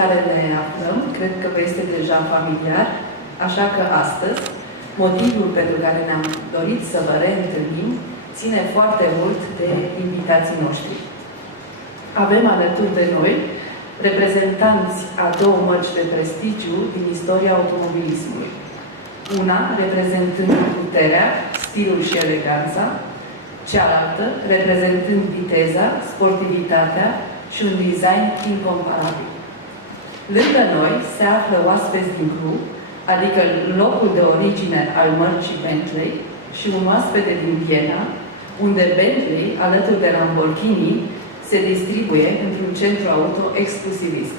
care ne aflăm, cred că vă este deja familiar, așa că astăzi, motivul pentru care ne-am dorit să vă reîntâlnim ține foarte mult de invitații noștri. Avem alături de noi reprezentanți a două mărci de prestigiu din istoria automobilismului. Una reprezentând puterea, stilul și eleganța, cealaltă reprezentând viteza, sportivitatea și un design incomparabil. Lângă noi se află oaspeți din club, adică locul de origine al mărcii Bentley, și un oaspete din Viena, unde Bentley, alături de Lamborghini, se distribuie într-un centru auto exclusivist.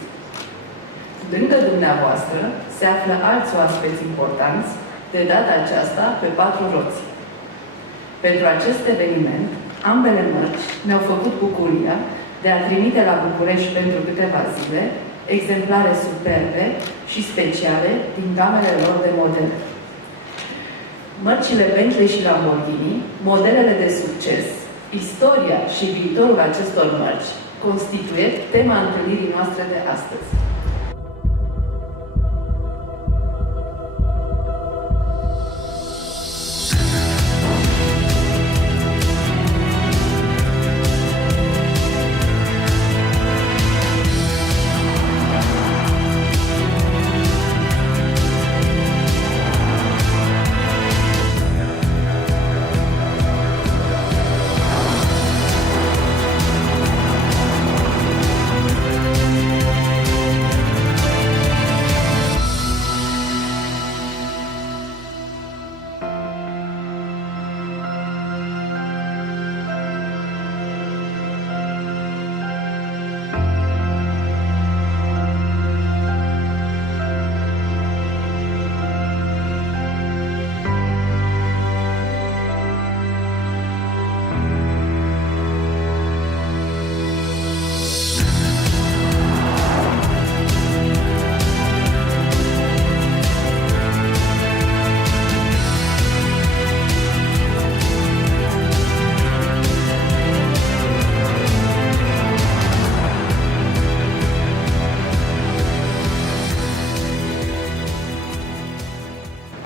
Lângă dumneavoastră se află alți oaspeți importanți, de data aceasta pe 4 roți. Pentru acest eveniment, ambele mărci ne-au făcut bucuria de a trimite la București pentru câteva zile exemplare superbe și speciale din gamele lor de modele. Mărcile Bentley și Lamborghini, modelele de succes, istoria și viitorul acestor mărci constituie tema întâlnirii noastre de astăzi.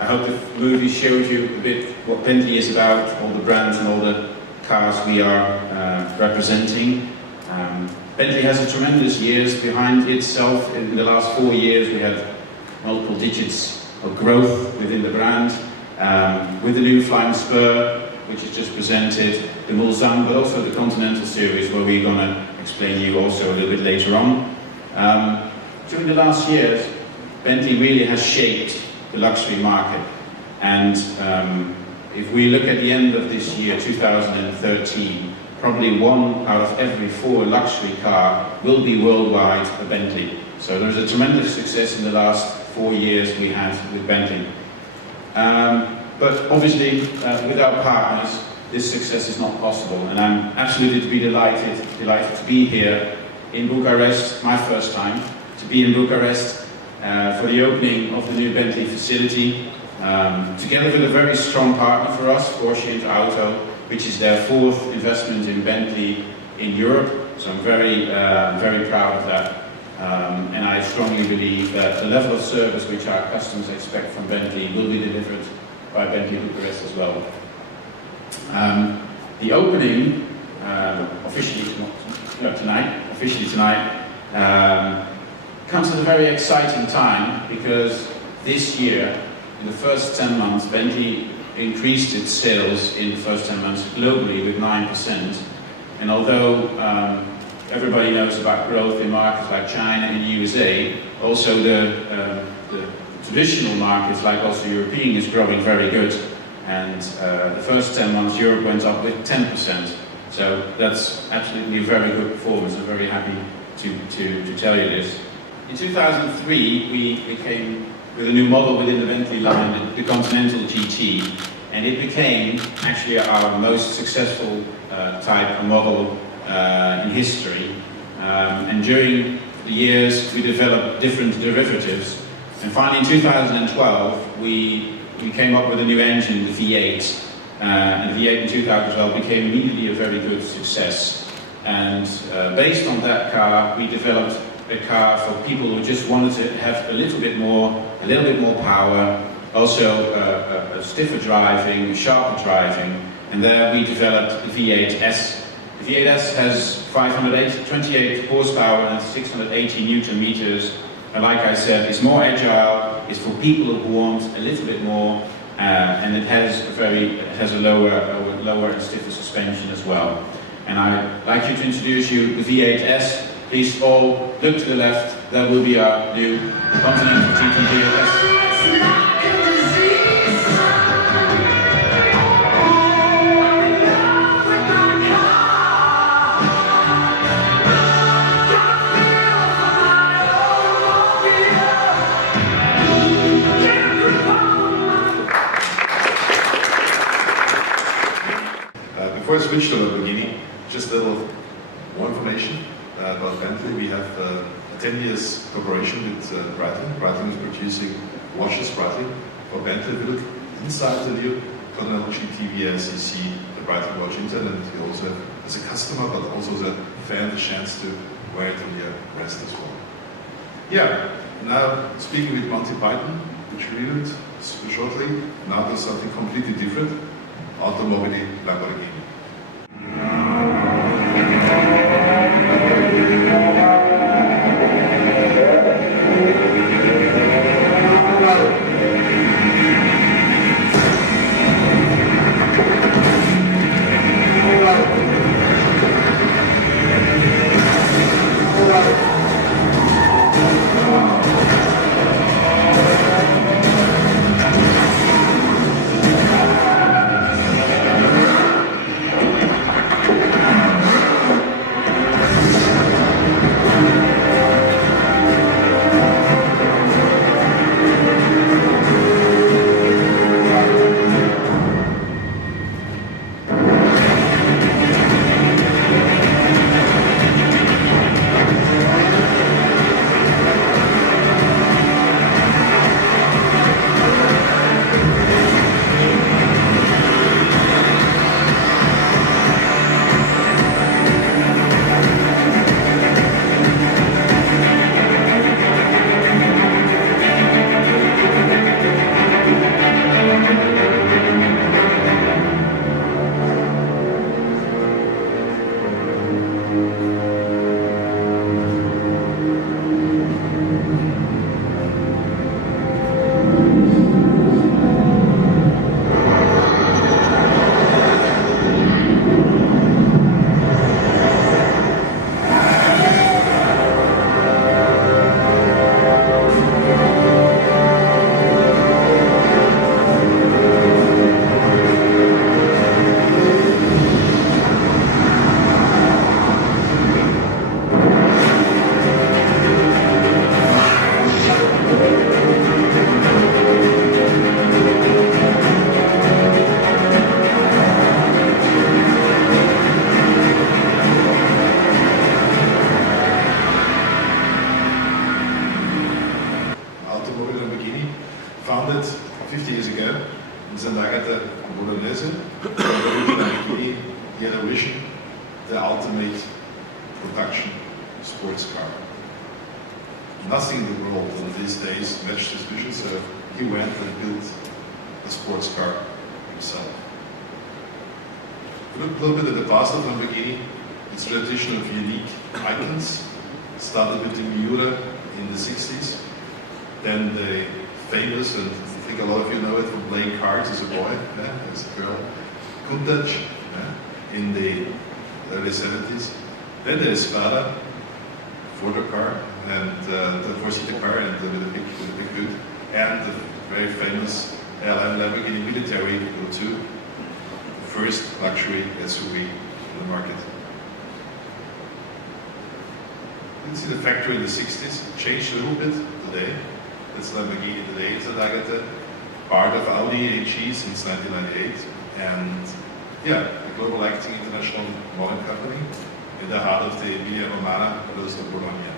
I hope the movie showed you a bit what Bentley is about, all the brands and all the cars we are representing. Bentley has a tremendous years behind itself. In the last 4 years we had multiple digits of growth within the brand, with the new Flying Spur, which is just presented, the Mulsanne, but also the Continental Series, where we're going to explain you also a little bit later on. During the last years, Bentley really has shaped the luxury market, and if we look at the end of this year, 2013, probably 1 out of every 4 luxury car will be worldwide a Bentley. So there's a tremendous success in the last 4 years we had with Bentley. But obviously, with our partners, this success is not possible, and I'm absolutely delighted to be here in Bucharest, my first time, to be in Bucharest for the opening of the new Bentley facility, together with a very strong partner for us, Porsche Auto, which is their 4th investment in Bentley in Europe. So I'm very proud of that. And I strongly believe that the level of service which our customers expect from Bentley will be delivered by Bentley Bucharest as well. The opening, officially tonight, comes at a very exciting time, because this year, in the first 10 months, Bentley increased its sales in the first 10 months globally with 9%. And although everybody knows about growth in markets like China and USA, also the traditional markets, like also European, is growing very good. And the first 10 months, Europe went up with 10%. So that's absolutely a very good performance. I'm very happy to tell you this. In 2003, we came with a new model within the Bentley line, the Continental GT, and it became actually our most successful type of model in history. And during the years, we developed different derivatives. And finally, in 2012, we came up with a new engine, the V8. And the V8 in 2012 became immediately a very good success. And based on that car, we developed a car for people who just wanted to have a little bit more power, also a stiffer driving, sharper driving, and there we developed the V8S. The V8S has 528 horsepower and 680 Newton meters, and like I said, it's more agile, it's for people who want a little bit more, and it has a lower and stiffer suspension as well. And I'd like you to introduce you the V8S. Please all look to the left. That will be our new Continental GT V8S. Before I switch to Lamborghini, just a little more information about Bentley. We have a 10 years cooperation with Breitling. Breitling is producing watches for Bentley. If you look inside the new Continental GT VS, you see the Breitling watch inside, and you also have, as a customer, but also as a fan, the chance to wear it on your wrist as well. Yeah, now speaking with Monty Python, which we reviewed shortly, now there's something completely different. Automobili Lamborghini. Founded 50 years ago in Sant'Agata, Bolognese, he had a vision, the ultimate production sports car. Nothing in the world in these days matched his vision, so he went and built a sports car himself. If you look a little bit at the past of Lamborghini, its tradition of unique icons started with the Miura in the 60s, then the famous, and I think a lot of you know it from playing cards as a boy, as a girl, Countach in the early 70s. Then the Espada, photo car, and the four-seater car, and with a big hood, and the very famous airline Lamborghini Military O2, the first luxury SUV in the market. You can see the factory in the 60s, it changed a little bit today. That's Lamborghini today. It's a part of Audi AG since 1998. And yeah, a global acting international modern company in the heart of the Emilia Romagna, close to Bologna.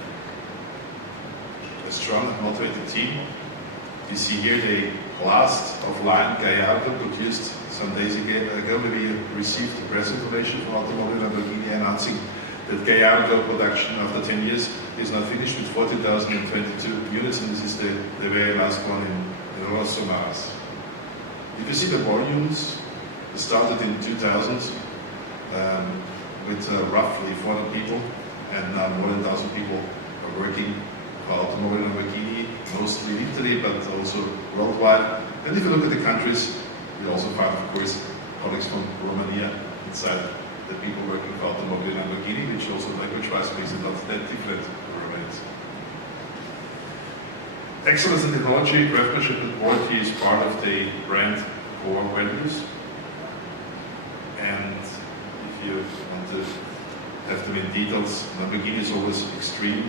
A strong and motivated team. You see here the last of line Gallardo produced some days ago. We received the press information from Automobile Lamborghini announcing that Gallardo production after 10 years is now finished with 40,022 units, and this is the very last one in Rosso Mars. If you see the volumes, it started in 2000 with roughly 400 people, and now more than 1,000 people are working for Automobile Lamborghini, mostly in Italy, but also worldwide. And if you look at the countries, we also find, of course, colleagues from Romania inside the people working for Automobile Lamborghini, which also language-wise makes it not that different from Romanians. Excellence in technology, craftsmanship and quality is part of the brand core values. And if you want to have them in details, Lamborghini is always extreme,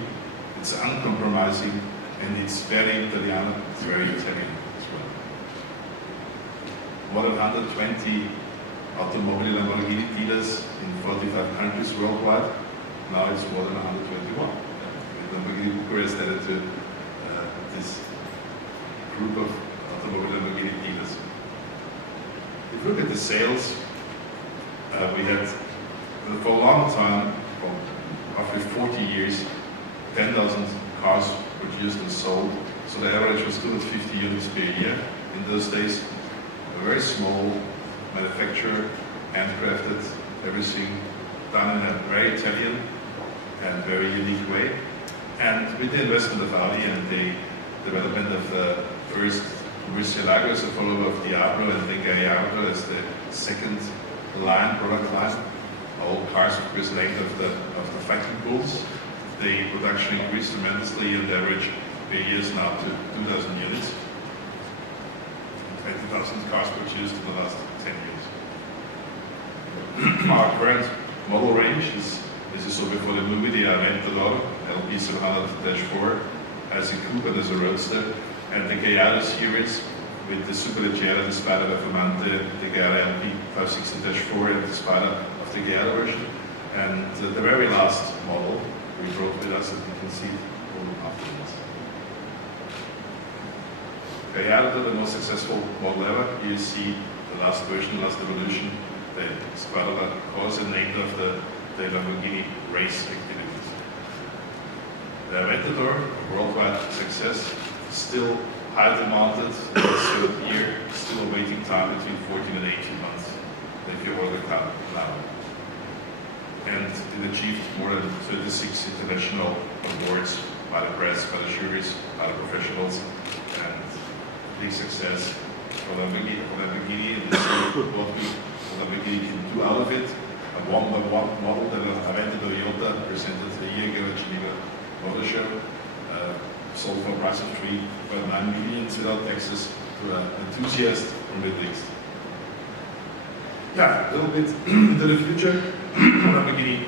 it's uncompromising, and it's very Italiano, it's very Italian as well. More than 120 Automobile Lamborghini dealers in 45 countries worldwide. Now it's more than 121. Lamborghini Bucuresti added to this group of Automobile Lamborghini dealers. If you look at the sales, we had for a long time, for roughly 40 years, 10,000 cars produced and sold. So the average was 250 units per year in those days. A very small manufacturer, handcrafted, everything done in a very Italian and very unique way. And with the investment of Audi and the development of the first Murcielago as a follower of Diablo and the Gallardo as the second line, product line, all cars of course named after the fighting bulls. The production increased tremendously, and the average per year is now to 2,000 units. 20,000 cars produced in the last 10 years. Our current model range is, as you saw before the movie, the Aventador LP700-4 as a coupe and as a roadster, and the Gallardo series with the Superleggera, the Spider Performante, the Gallardo LP560-4 and the Spider of the Gallardo version. And the very last model we brought with us that you can see all afterwards. Gallardo, the most successful model ever. Here you see the last version, the last evolution, the Spider Corsa named after the Lamborghini race activities. The Aventador, worldwide success, still highly demanded in the third year, still a waiting time between 14 and 18 months if you order the car now. And it achieved more than 36 international awards by the press, by the juries, by the professionals, and big success for Lamborghini, and this is what Lamborghini can do out of it. A one-by-one model that Aventador Toyota presented a year ago at Geneva Motor Show, sold for a price of 3.9 million without taxes to an enthusiast from the Middle East. Yeah, a little bit into the future. Lamborghini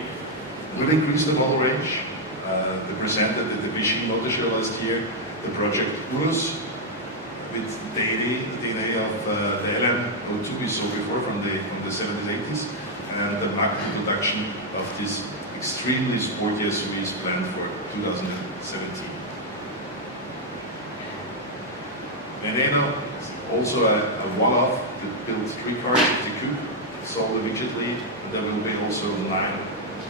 will increase the model range. They presented at the Vichy Motor Show last year the project Urus with the DNA of the LM02 we saw before from the 70s, 80s, and the market introduction of this extremely sporty SUV is planned for 2017. Veneno is also a one-off that built 3 cars of the coupe, sold immediately, and there will be also 9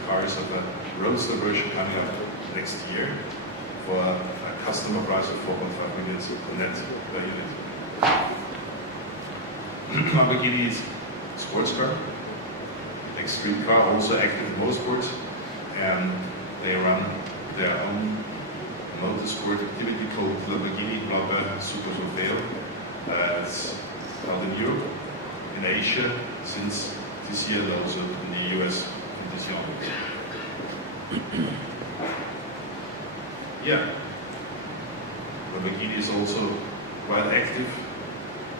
cars of a roadster version coming up next year for a customer price of 4.5 million net per unit. Lamborghini is a sports car, extreme car, also active in motorsports, and they run their own motorsport activity called Lamborghini Blauber Super Trofeo. It's held in Europe, in Asia, since this year, and also in the US in this year. Yeah, Lamborghini is also quite active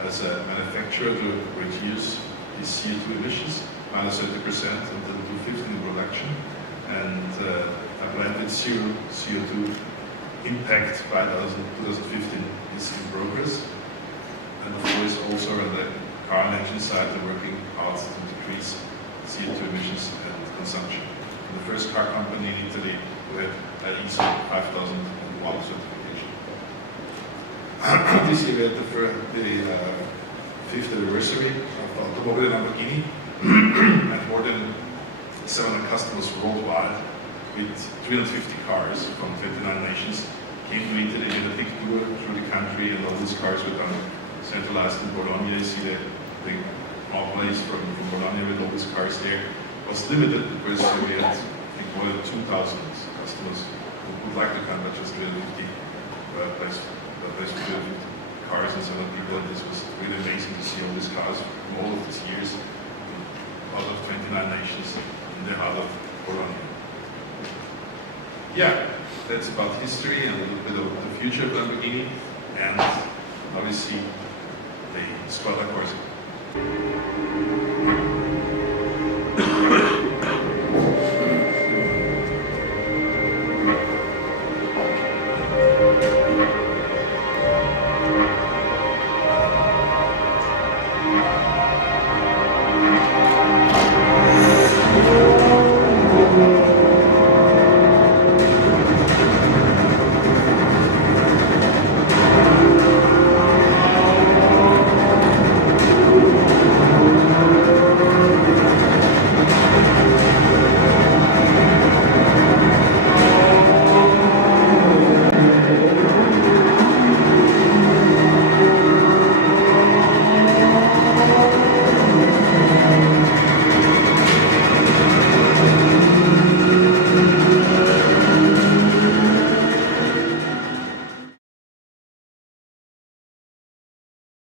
as a manufacturer to reduce its CO2 emissions, minus 30% until 2015 in production, and a blended zero CO2 impact by 2015 is in progress. And of course also on the car and engine side they're working hard to decrease CO2 emissions and consumption. And the first car company in Italy who had an ISO 5001 certification. This year we had the 5th anniversary of Automobile Lamborghini and more than 700 customers worldwide with 350 cars from 29 nations, came to Italy, did a big tour through the country, and all these cars were done centralized in Bologna. You see the place from Bologna with all these cars there. It was limited because we had, I think, more than 2,000 customers who would like to come, but just 350 place 350 cars and so on people. And this was really amazing to see all these cars from all of these years, out of 29 nations in the heart of Bologna. Yeah, that's about history and a little bit of the future of Lamborghini, and now we see the Skoda Corsa.